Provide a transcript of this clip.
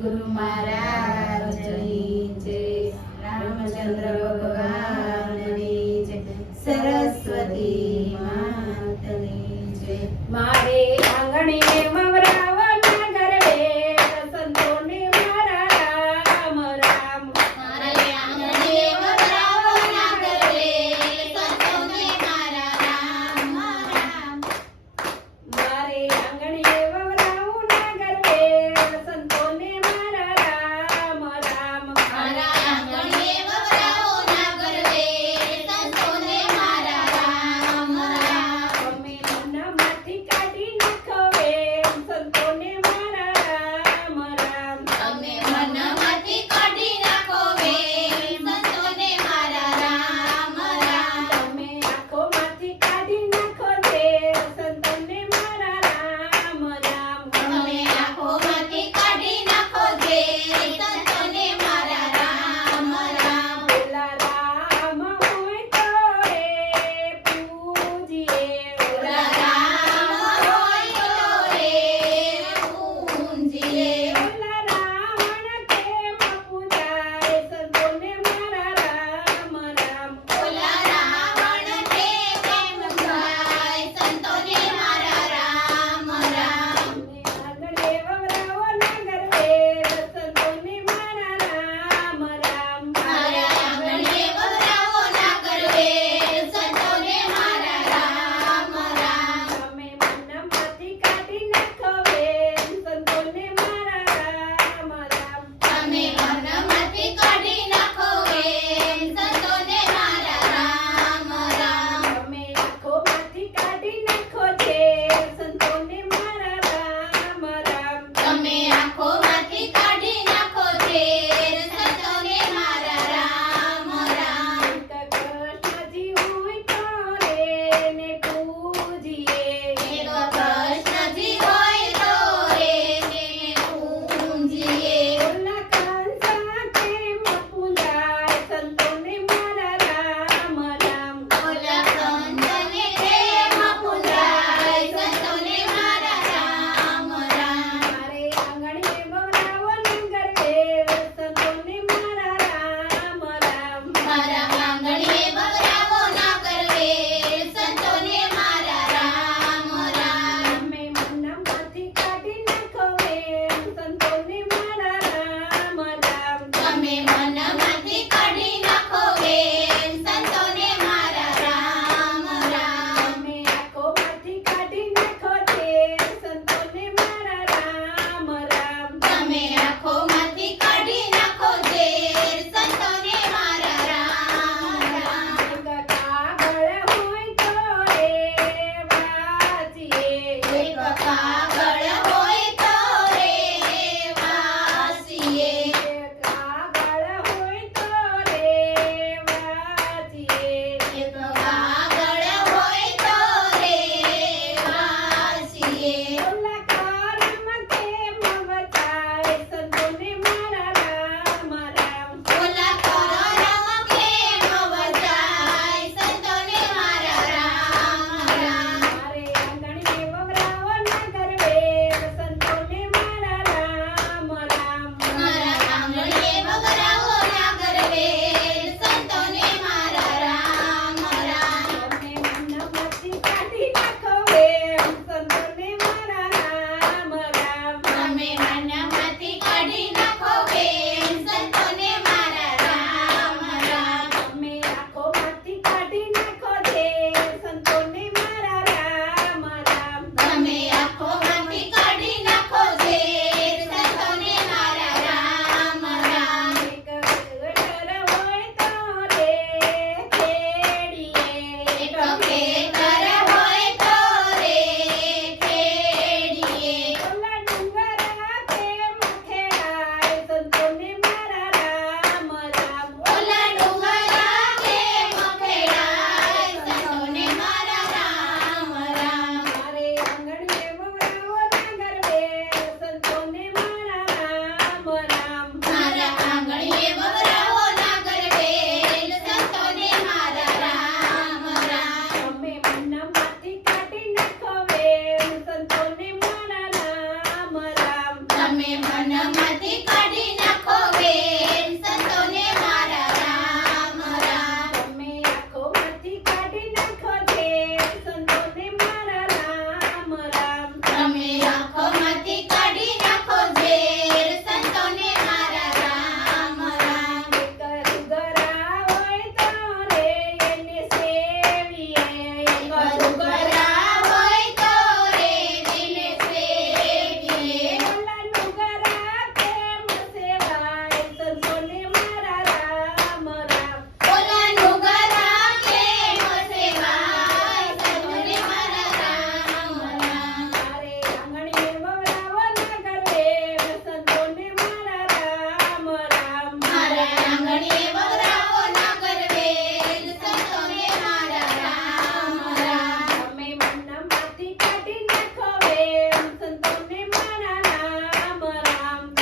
સદગુરુ મહારાજ જય રામચંદ્ર ભગવાનની mamá.